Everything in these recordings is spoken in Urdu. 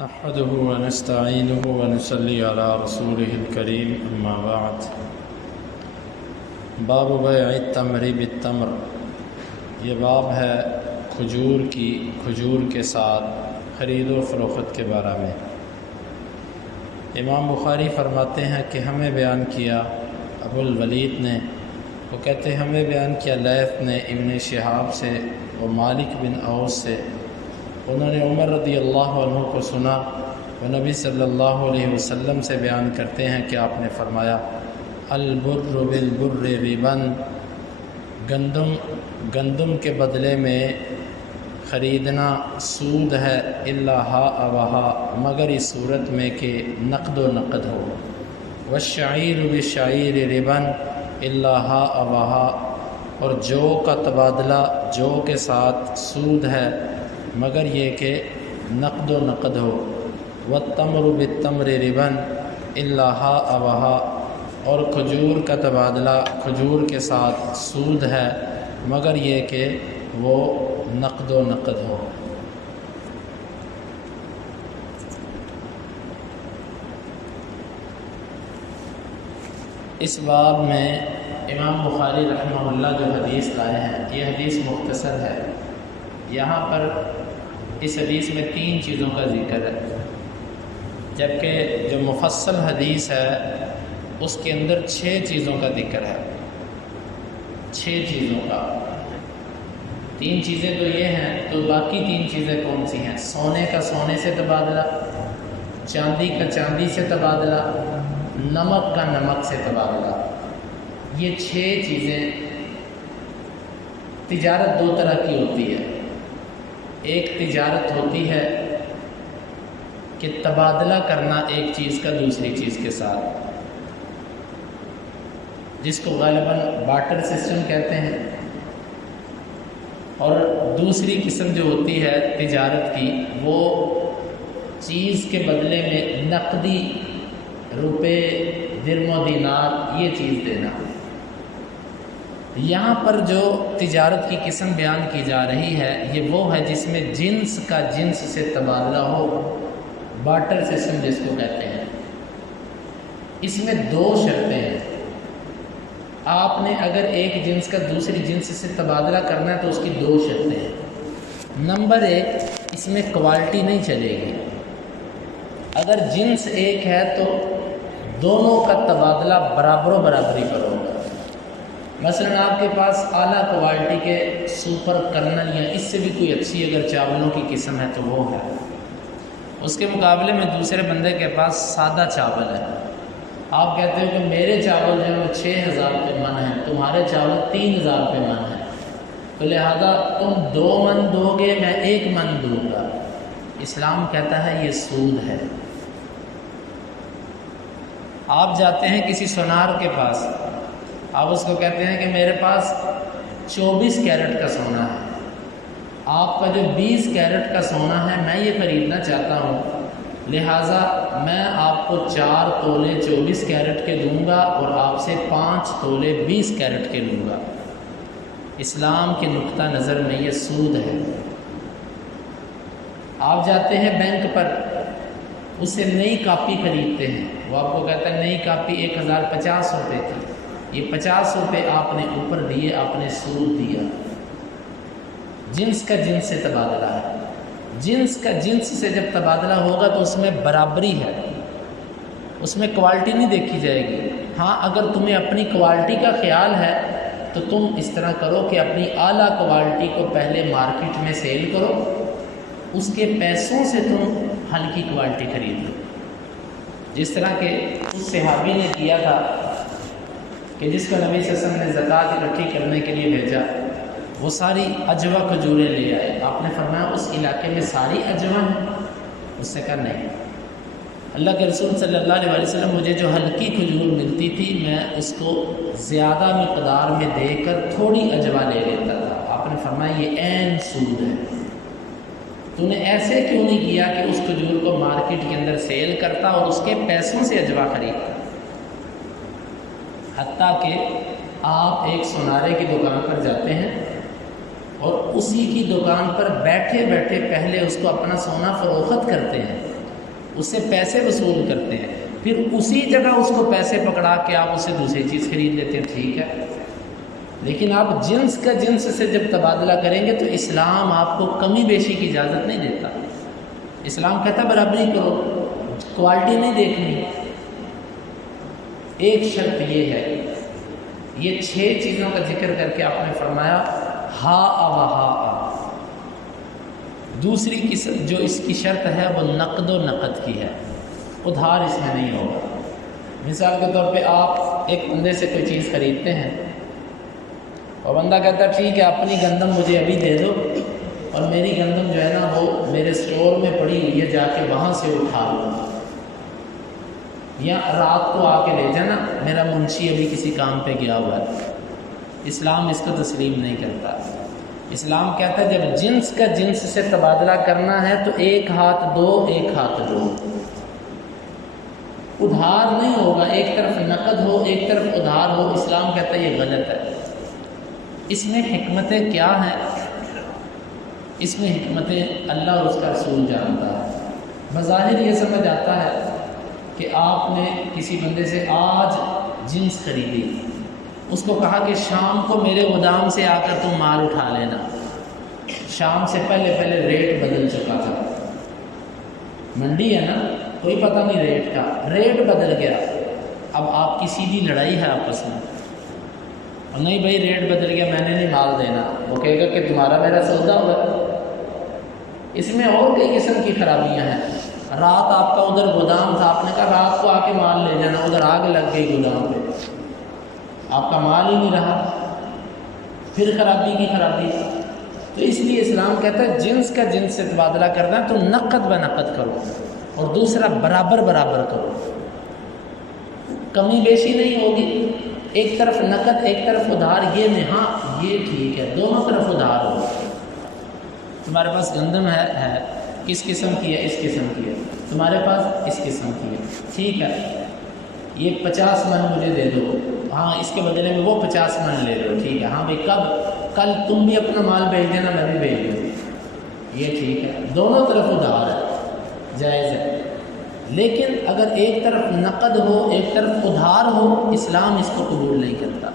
نحمده ونستعينه ونصلي على رسوله الكريم اما بعد باب بیع التمر بالتمر، یہ باب ہے کھجور کے ساتھ خرید و فروخت کے بارے میں۔ امام بخاری فرماتے ہیں کہ ہمیں بیان کیا ابو الولید نے، وہ کہتے ہیں ہمیں بیان کیا لیث نے ابن شہاب سے و مالک بن اوس سے، انہوں نے عمر رضی اللہ عنہ کو سنا، وہ نبی صلی اللہ علیہ وسلم سے بیان کرتے ہیں کہ آپ نے فرمایا البر بالبر ربن، گندم کے بدلے میں خریدنا سود ہے، الا ہا ابہا، مگر اس صورت میں کہ نقد و نقد ہو، والشعیر بالشعیر ربن الا ہا ابہا، اور جو کا تبادلہ جو کے ساتھ سود ہے مگر یہ کہ نقد و نقد ہو، والتمر بالتمر ربن الا ہا ابہا، اور کھجور کا تبادلہ کھجور کے ساتھ سود ہے مگر یہ کہ وہ نقد و نقد ہو۔ اس باب میں امام بخاری رحمہ اللہ جو حدیث لائے ہیں، یہ حدیث مختصر ہے۔ یہاں پر اس حدیث میں 3 چیزوں کا ذکر ہے، جبکہ جو مفصل حدیث ہے اس کے اندر 6 چیزوں کا ذکر ہے۔ 6 چیزوں کا، 3 چیزیں تو یہ ہیں، تو باقی 3 چیزیں کون سی ہیں؟ سونے کا سونے سے تبادلہ، چاندی کا چاندی سے تبادلہ، نمک کا نمک سے تبادلہ۔ یہ 6 چیزیں۔ تجارت 2 طرح کی ہوتی ہے، ایک تجارت ہوتی ہے کہ تبادلہ کرنا ایک چیز کا دوسری چیز کے ساتھ، جس کو غالباً بارٹر سسٹم کہتے ہیں، اور دوسری قسم جو ہوتی ہے تجارت کی، وہ چیز کے بدلے میں نقدی روپے، درم و دینار، یہ چیز دینا۔ یہاں پر جو تجارت کی قسم بیان کی جا رہی ہے یہ وہ ہے جس میں جنس کا جنس سے تبادلہ ہو، بارٹر سسٹم جس کو کہتے ہیں۔ اس میں 2 شرطیں ہیں۔ آپ نے اگر ایک جنس کا دوسری جنس سے تبادلہ کرنا ہے تو اس کی 2 شرطیں ہیں۔ نمبر 1، اس میں کوالٹی نہیں چلے گی۔ اگر جنس ایک ہے تو دونوں کا تبادلہ برابر و برابری پر ہوگا۔ مثلا آپ کے پاس اعلیٰ کوالٹی کے سپر کرنل یا اس سے بھی کوئی اچھی اگر چاولوں کی قسم ہے تو وہ ہے، اس کے مقابلے میں دوسرے بندے کے پاس سادہ چاول ہے۔ آپ کہتے ہو کہ میرے چاول جو ہے وہ 6000 روپے من ہے، تمہارے چاول 3000 روپے من ہے، تو لہذا تم 2 من دو گے، میں 1 من دوں گا۔ اسلام کہتا ہے یہ سود ہے۔ آپ جاتے ہیں کسی سونار کے پاس، آپ اس کو کہتے ہیں کہ میرے پاس 24 کیرٹ کا سونا ہے، آپ کا جو 20 کیرٹ کا سونا ہے میں یہ خریدنا چاہتا ہوں، لہٰذا میں آپ کو 4 تولے 24 کیرٹ کے دوں گا اور آپ سے 5 تولے 20 کیرٹ کے لوں گا۔ اسلام کے نقطہ نظر میں یہ سود ہے۔ آپ جاتے ہیں بینک پر، اس سے نئی کاپی خریدتے ہیں، وہ آپ کو کہتا ہے نئی کاپی 1050 روپے کی، یہ 50 روپے آپ نے اوپر دیے، آپ نے سود دیا۔ جنس کا جنس سے تبادلہ ہے۔ جنس کا جنس سے جب تبادلہ ہوگا تو اس میں برابری ہے، اس میں کوالٹی نہیں دیکھی جائے گی۔ ہاں اگر تمہیں اپنی کوالٹی کا خیال ہے تو تم اس طرح کرو کہ اپنی اعلیٰ کوالٹی کو پہلے مارکیٹ میں سیل کرو، اس کے پیسوں سے تم ہلکی کوالٹی خرید لو، جس طرح کہ اس صحابی نے کیا تھا کہ جس کو نبی صلی اللہ علیہ وسلم نے زکوٰۃ اکٹھی کرنے کے لیے بھیجا، وہ ساری اجوا کھجوریں لے آئے۔ آپ نے فرمایا اس علاقے میں ساری اجوا ہیں؟ اس نے کہا نہیں، اللہ کے رسول صلی اللہ علیہ وسلم مجھے جو ہلکی کھجور ملتی تھی میں اس کو زیادہ مقدار میں دے کر تھوڑی اجوا لے لیتا تھا۔ آپ نے فرمایا یہ عین سود ہے، تو نے ایسے کیوں نہیں کیا کہ اس کھجور کو مارکیٹ کے اندر سیل کرتا اور اس کے پیسوں سے اجوا خریدتا؟ حتیٰ کہ آپ ایک سونارے کی دکان پر جاتے ہیں اور اسی کی دکان پر بیٹھے بیٹھے پہلے اس کو اپنا سونا فروخت کرتے ہیں، اس سے پیسے وصول کرتے ہیں، پھر اسی جگہ اس کو پیسے پکڑا کے آپ اسے دوسری چیز خرید لیتے ہیں، ٹھیک ہے، لیکن آپ جنس کا جنس سے جب تبادلہ کریں گے تو اسلام آپ کو کمی بیشی کی اجازت نہیں دیتا۔ اسلام کہتا برابری کرو، کوالٹی نہیں دیکھنی۔ ایک شرط یہ ہے، یہ 6 چیزوں کا ذکر کر کے آپ نے فرمایا ہا و ہا۔ دوسری قسم جو اس کی شرط ہے وہ نقد و نقد کی ہے، ادھار اس میں نہیں ہوگا۔ مثال کے طور پہ آپ ایک بندے سے کوئی چیز خریدتے ہیں اور بندہ کہتا ہے ٹھیک ہے اپنی گندم مجھے ابھی دے دو، اور میری گندم جو ہے نا وہ میرے اسٹور میں پڑی ہوئی ہے، جا کے وہاں سے اٹھا لو، یا رات کو آ کے لے جانا، میرا منشی ابھی کسی کام پہ گیا ہوا ہے۔ اسلام اس کو تسلیم نہیں کرتا۔ اسلام کہتا ہے جب جنس کا جنس سے تبادلہ کرنا ہے تو ایک ہاتھ دو، ایک ہاتھ دو، ادھار نہیں ہوگا، ایک طرف نقد ہو ایک طرف ادھار ہو۔ اسلام کہتا ہے یہ غلط ہے۔ اس میں حکمتیں کیا ہیں؟ اس میں حکمتیں اللہ اور اس کا رسول جانتا ہے۔ بظاہر یہ سمجھ آتا ہے کہ آپ نے کسی بندے سے آج جنس خریدی، اس کو کہا کہ شام کو میرے گودام سے آ کر تم مال اٹھا لینا۔ شام سے پہلے ریٹ بدل چکا تھا، منڈی ہے نا، کوئی پتہ نہیں ریٹ کا، ریٹ بدل گیا۔ اب آپ کی سیدھی لڑائی ہے آپس میں، اور نہیں بھائی ریٹ بدل گیا میں نے نہیں مال دینا، وہ کہے گا کہ تمہارا میرا سودا ہوا۔ اس میں اور کئی قسم کی خرابیاں ہیں۔ رات آپ کا ادھر گودام تھا، آپ نے کہا رات کو آ کے مال لے جانا، ادھر آگ لگ گئی گودام پہ، آپ کا مال ہی نہیں رہا، پھر خرابی کی خرابی۔ تو اس لیے اسلام کہتا ہے جنس کا جنس سے تبادلہ کرنا ہے تو نقد بہ نقد کرو، اور دوسرا برابر برابر کرو، کمی بیشی نہیں ہوگی، ایک طرف نقد ایک طرف ادھار، یہ نہیں، ہاں یہ ٹھیک ہے دونوں طرف ادھار ہو۔ تمہارے پاس گندم ہے کس قسم کی ہے؟ اس قسم کی ہے، تمہارے پاس اس قسم کی ہے، ٹھیک ہے یہ 50 من مجھے دے دو، ہاں اس کے بدلے میں وہ 50 من لے لو، ٹھیک ہے، ہاں بھائی کب؟ کل تم بھی اپنا مال بھیج دینا میں بھی بھیج دوں، یہ ٹھیک ہے، دونوں طرف ادھار ہے، جائز ہے۔ لیکن اگر ایک طرف نقد ہو ایک طرف ادھار ہو، اسلام اس کو قبول نہیں کرتا۔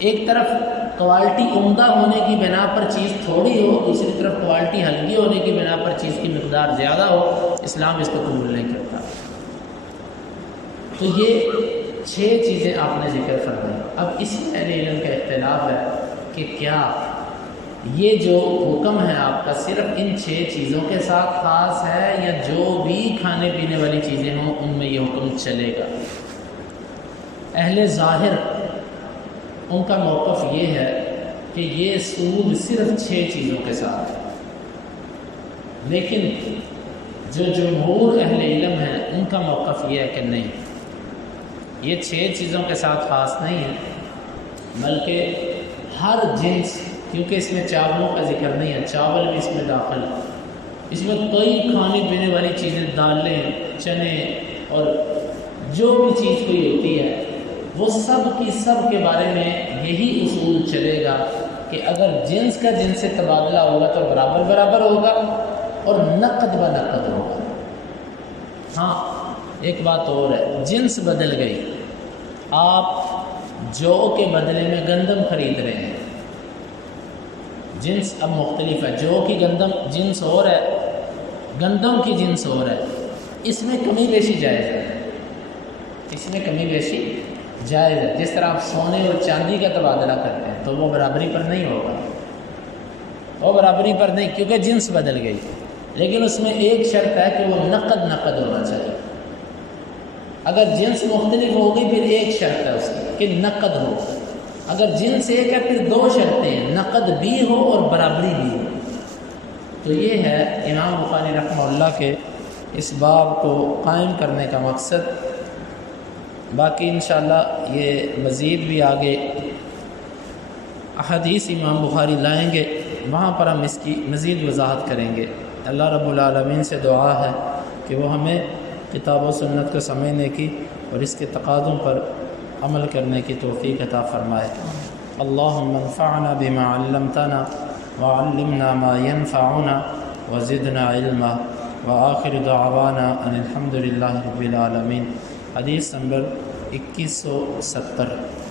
ایک طرف کوالٹی عمدہ ہونے کی بنا پر چیز تھوڑی ہو، دوسری طرف کوالٹی ہلکی ہونے کی بنا پر چیز کی مقدار زیادہ ہو، اسلام اس کو قبول نہیں کرتا۔ تو یہ 6 چیزیں آپ نے ذکر فرمائی۔ اب اسی اہل علم کا اختلاف ہے کہ کیا یہ جو حکم ہے آپ کا صرف ان 6 چیزوں کے ساتھ خاص ہے، یا جو بھی کھانے پینے والی چیزیں ہوں ان میں یہ حکم چلے گا؟ اہل ظاہر ان کا موقف یہ ہے کہ یہ سود صرف 6 چیزوں کے ساتھ ہے، لیکن جو جمہور اہل علم ہیں ان کا موقف یہ ہے کہ نہیں، یہ 6 چیزوں کے ساتھ خاص نہیں ہے، بلکہ ہر جنس، کیونکہ اس میں چاولوں کا ذکر نہیں ہے، چاول بھی اس میں داخل ہے، اس میں کئی کھانے پینے والی چیزیں، دالیں، چنے اور جو بھی چیز کوئی ہوتی ہے، وہ سب کی سب کے بارے میں یہی اصول چلے گا کہ اگر جنس کا جنس سے تبادلہ ہوگا تو برابر برابر ہوگا اور نقد بہ نقد ہوگا۔ ہاں ایک بات اور ہے، جنس بدل گئی، آپ جو کے بدلے میں گندم خرید رہے ہیں، جنس اب مختلف ہے، جو کی گندم جنس اور ہے، گندم کی جنس اور ہے، اس میں کمی بیشی جائز ہے، اس میں کمی بیشی جائز ہے۔ جس طرح آپ سونے اور چاندی کا تبادلہ کرتے ہیں تو وہ برابری پر نہیں ہوگا، وہ برابری پر نہیں، کیونکہ جنس بدل گئی، لیکن اس میں ایک شرط ہے کہ وہ نقد ہونا چاہیے۔ اگر جنس مختلف ہوگی پھر ایک شرط ہے اس کی کہ نقد ہو، اگر جنس ایک ہے پھر 2 شرطیں ہیں، نقد بھی ہو اور برابری بھی ہو۔ تو یہ ہے امام بخاری رحمہ اللہ کے اس باب کو قائم کرنے کا مقصد۔ باقی انشاءاللہ یہ مزید بھی آگے احادیث امام بخاری لائیں گے، وہاں پر ہم اس کی مزید وضاحت کریں گے۔ اللہ رب العالمین سے دعا ہے کہ وہ ہمیں کتاب و سنت کو سمجھنے کی اور اس کے تقاضوں پر عمل کرنے کی توفیق عطا فرمائے۔ اللہم انفعنا بما علمتنا وعلمنا ما ينفعنا وزدنا علما۔ وآخر دعوانا ان الحمد للہ رب العالمین۔ حدیث نمبر 2170۔